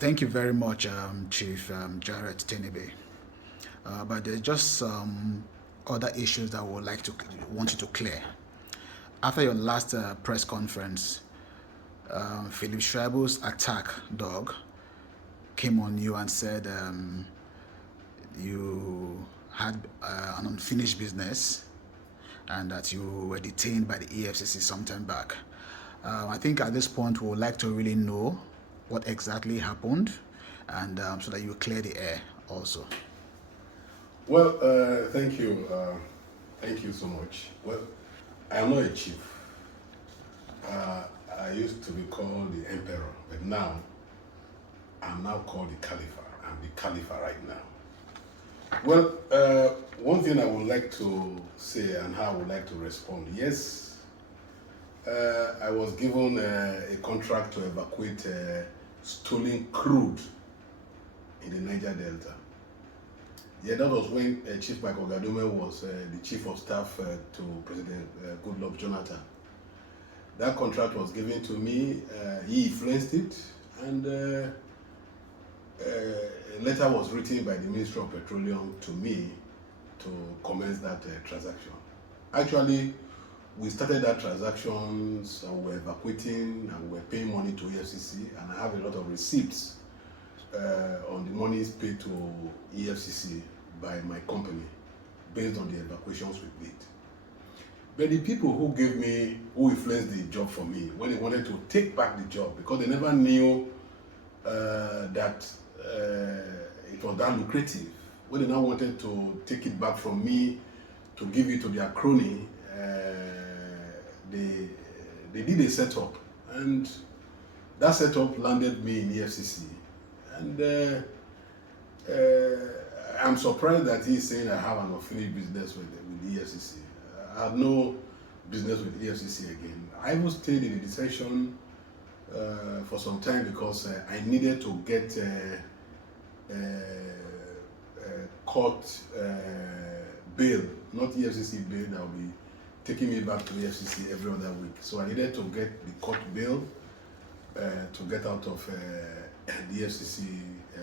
Thank you very much, Chief Jaret Tenebe. But there's just some other issues that we would want you to clear. After your last press conference, Philip Shaibu's attack dog came on you and said you had an unfinished business and that you were detained by the EFCC sometime back. I think at this point we would like to really know what exactly happened, and so that you clear the air also. Well, thank you. Thank you so much. Well, I am not a chief. I used to be called the emperor, but now I'm now called the Khalifa. I'm the Khalifa right now. Well, one thing I would like to say and how I would like to respond. Yes, I was given a contract to evacuate stolen crude in the Niger Delta. Yeah, that was when Chief Michael Gadome was the chief of staff to President Goodluck Jonathan. That contract was given to me, he influenced it, and a letter was written by the Ministry of Petroleum to me to commence that transaction. Actually, we started that transaction and we're evacuating and we're paying money to EFCC, and I have a lot of receipts on the monies paid to EFCC by my company based on the evacuations we did. But the people who influenced the job for me, when they wanted to take back the job, because they never knew that it was that lucrative, when they now wanted to take it back from me to give it to their crony, they did a setup, and that setup landed me in EFCC. And I'm surprised that he's saying I have an unfinished business with EFCC. I have no business with EFCC again. I will stay in the detention for some time because I needed to get court bail, not EFCC bail that will be taking me back to EFCC every other week. So I needed to get the court bail to get out of the EFCC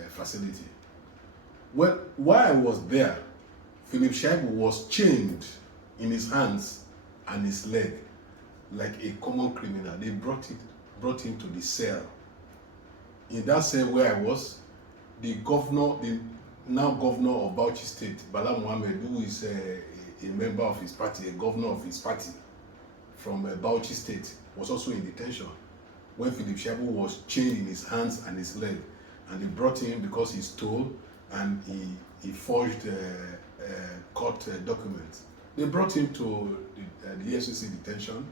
facility. Well, while I was there, Philip Shaibu was chained in his hands and his leg like a common criminal. They brought him to the cell. In that cell where I was, the now governor of Bauchi State, Bala Mohammed, who is a member of his party, a governor of his party from Bauchi State, was also in detention when Philip Shaibu was chained in his hands and his leg. And they brought him because he stole and he forged court documents. They brought him to the EFCC detention,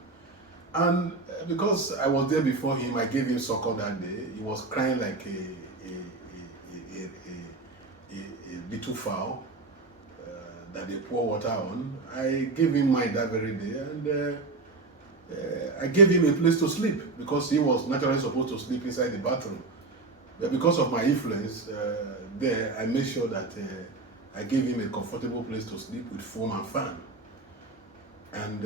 and because I was there before him, I gave him succor that day. He was crying like a little fowl that they pour water on. I gave him mine that very day, and I gave him a place to sleep because he was naturally supposed to sleep inside the bathroom. But because of my influence there, I made sure that I gave him a comfortable place to sleep with foam and fan. And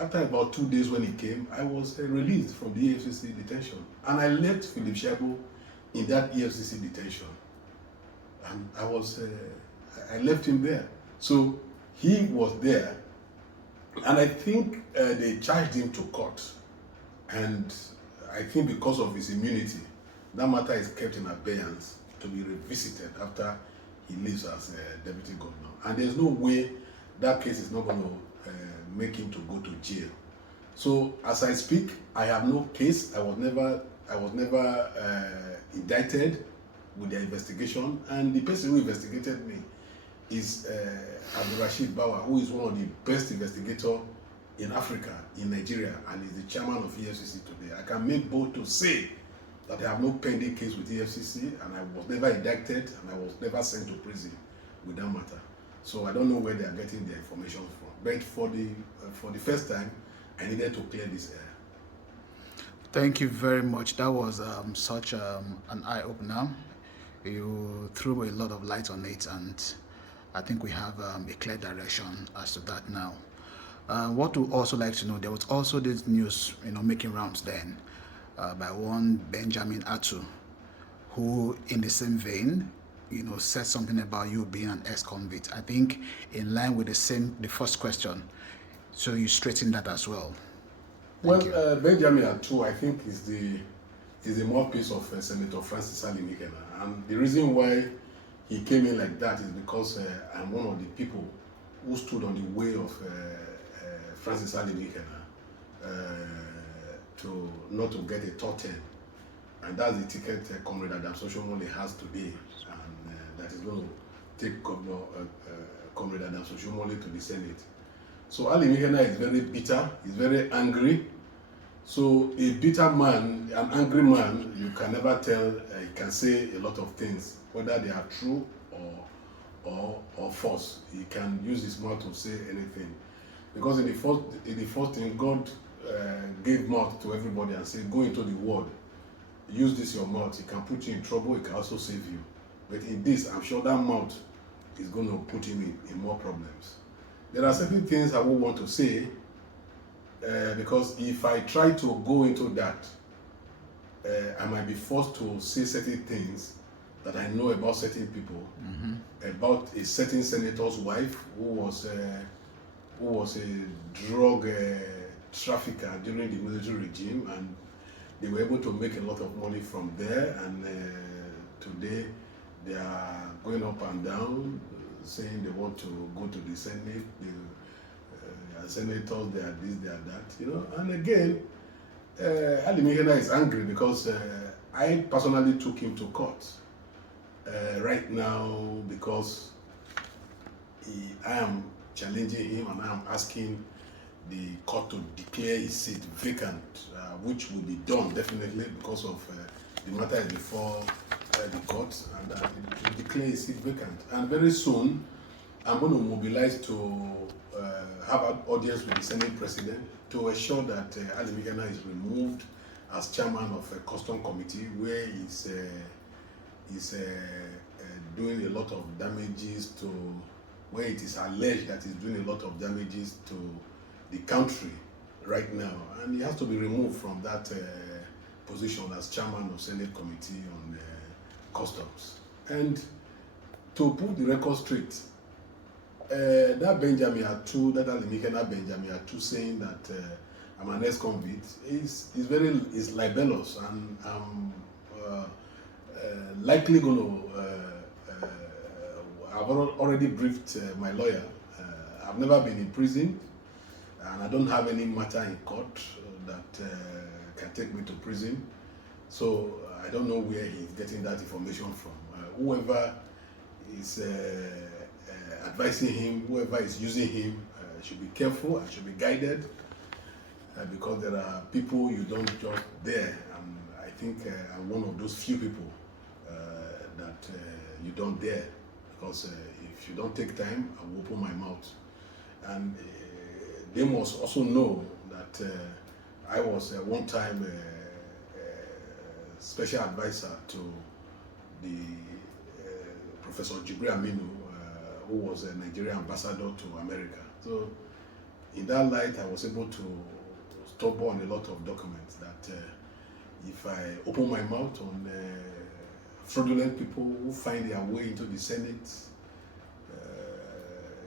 after about 2 days when he came, I was released from the EFCC detention. And I left Philip Shaibu in that EFCC detention. And I left him there. So he was there, and I think they charged him to court. And I think because of his immunity, that matter is kept in abeyance to be revisited after he leaves as deputy governor. And there's no way that case is not going to make him to go to jail. So as I speak, I have no case. I was never indicted with the investigation, and the person who investigated me is Abdulrashid Bawa, who is one of the best investigators in Africa, in Nigeria, and is the chairman of EFCC today. I can make bold to say that I have no pending case with EFCC, and I was never indicted, and I was never sent to prison with that matter. So I don't know where they are getting their information from. But for the first time, I needed to clear this air. Thank you very much. That was such an eye-opener. You threw a lot of light on it, and I think we have a clear direction as to that now. What we also like to know, there was also this news, making rounds then, by one Benjamin Atu, who, in the same vein, said something about you being an ex-convict. I think in line with the first question, so you straighten that as well. Benjamin Atu, I think, is the mouthpiece of Senator Francis Alimikena, and the reason why he came in like that is because I'm one of the people who stood on the way of Francis Alimikena to not to get a top 10, and that's the ticket Comrade Adam Soshomole has today, and that is going to take Comrade Adam Soshomole to the Senate. So Ali Mikena is very bitter, he's very angry. So a bitter man, an angry man, you can never tell, he can say a lot of things, whether they are true or false. He can use his mouth to say anything. Because in the first thing, God gave mouth to everybody and said, go into the world, use this your mouth. He can put you in trouble, it can also save you. But in this, I'm sure that mouth is going to put him in more problems. There are certain things I would want to say, because if I try to go into that, I might be forced to say certain things that I know about certain people, about a certain senator's wife who was a drug trafficker during the military regime, and they were able to make a lot of money from there, and today they are going up and down, saying they want to go to the Senate, they are senators, they are this, they are that, and again, Ali Mikena is angry because I personally took him to court right now because I am challenging him and I am asking the court to declare his seat vacant, which will be done definitely because of the matter is before the court, and to declare his seat vacant. And very soon, I'm going to mobilize to have an audience with the Senate President to assure that Ali Mikena is removed as chairman of a custom committee where he's doing a lot of damages to, where it is alleged that he's doing a lot of damages to the country right now, and he has to be removed from that position as chairman of Senate Committee on Customs. And to put the record straight, that Benjamin Atu, that Ali Mikena Benjamin Atu saying that I'm an ex-convict is libelous, and I'm likely going to, I've already briefed my lawyer. I've never been in prison, and I don't have any matter in court that can take me to prison. So I don't know where he's getting that information from. Whoever is advising him, whoever is using him, should be careful and should be guided, because there are people you don't just dare. And I think I'm one of those few people that you don't dare, because if you don't take time, I will open my mouth. And they must also know that I was one time special advisor to the Professor Jibril Aminu, who was a Nigerian ambassador to America. So in that light, I was able to stumble on a lot of documents that if I open my mouth on fraudulent people who find their way into the Senate,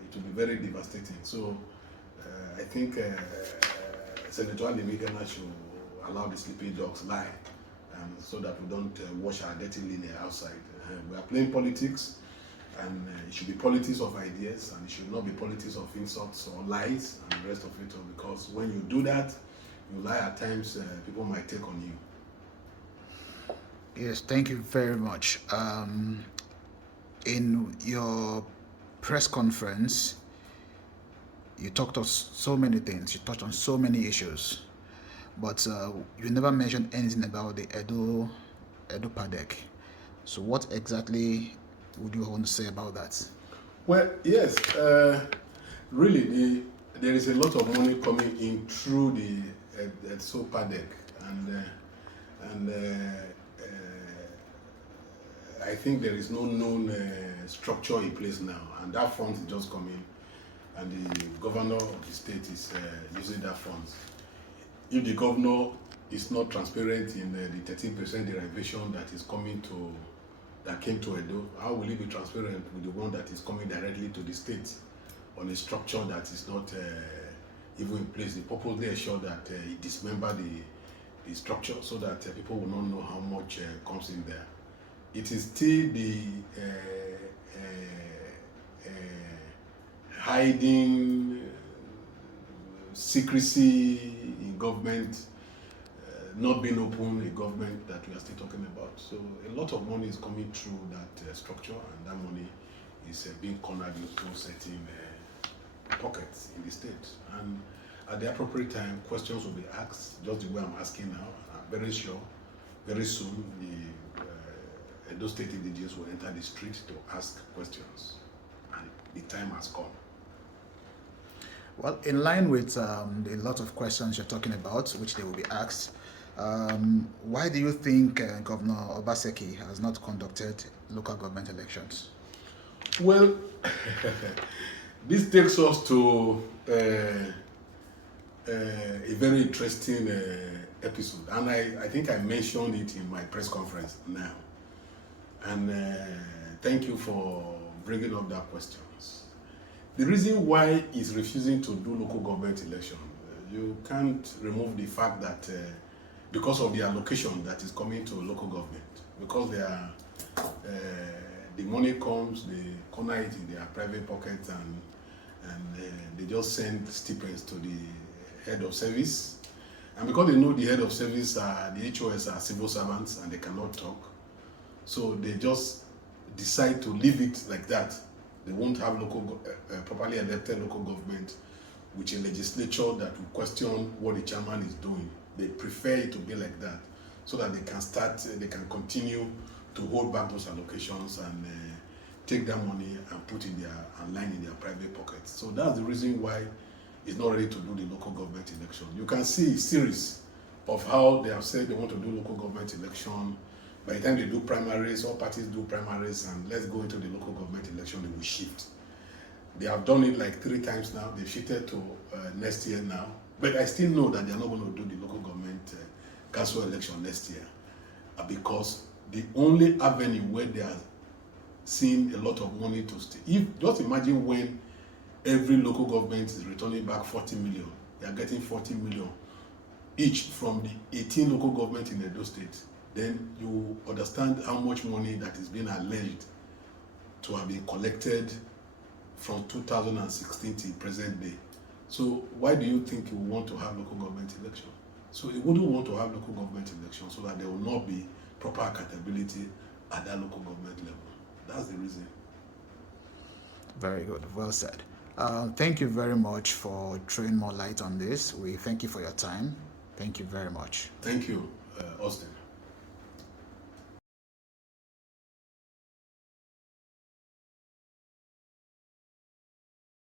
it will be very devastating. So I think Senator Ali Mikena should allow the sleeping dogs lie, so that we don't wash our dirty linen outside. We are playing politics, and it should be politics of ideas, and it should not be politics of insults or lies and the rest of it, because when you do that, you lie at times, people might take on you. Yes, thank you very much. In your press conference, you talked of so many things, you touched on so many issues, but you never mentioned anything about the Edo Padec. So what exactly would you want to say about that? Well, yes, really, there is a lot of money coming in through the Edo Padec, and I think there is no known structure in place now, and that fund is just coming, and the governor of the state is using that fund. If the governor it's not transparent in the 13% derivation that came to Edo. How will it be transparent with the one that is coming directly to the state on a structure that is not even in place? They purposely ensure that it dismember the structure so that people will not know how much comes in there. It is still the hiding secrecy in government, not being open in government that we are still talking about. So a lot of money is coming through that structure, and that money is being cornered into certain pockets in the state. And at the appropriate time, questions will be asked, just the way I'm asking now. I'm very sure very soon the Edo State indigenes will enter the street to ask questions, and the time has come. Well, in line with a lot of questions you're talking about, which they will be asked, why do you think Governor Obaseki has not conducted local government elections? Well, this takes us to a very interesting episode, and I think I mentioned it in my press conference now. And thank you for bringing up that question. The reason why he's refusing to do local government election, you can't remove the fact that because of the allocation that is coming to local government, because they are, the money comes, they corner it in their private pockets, and they just send stipends to the head of service. And because they know the head of service, the HOS are civil servants and they cannot talk, so they just decide to leave it like that. They won't have properly elected local government with a legislature that will question what the chairman is doing. They prefer it to be like that so that they can continue to hold back those allocations and take that money and put in and line in their private pockets. So that's the reason why it's not ready to do the local government election. You can see a series of how they have said they want to do local government election. By the time they do primaries, all parties do primaries, and let's go into the local government election, they will shift. They have done it like 3 times now. They've shifted to next year now. But I still know that they're not going to do the local government council election next year because the only avenue where they are seeing a lot of money to stay. Just imagine when every local government is returning back 40 million. They are getting 40 million each from the 18 local governments in Edo State. Then you understand how much money that is being alleged to have been collected from 2016 to present day. So why do you think you want to have local government election? So you wouldn't want to have local government election so that there will not be proper accountability at that local government level. That's the reason. Very good. Well said. Thank you very much for throwing more light on this. We thank you for your time. Thank you very much. Thank you, Austin.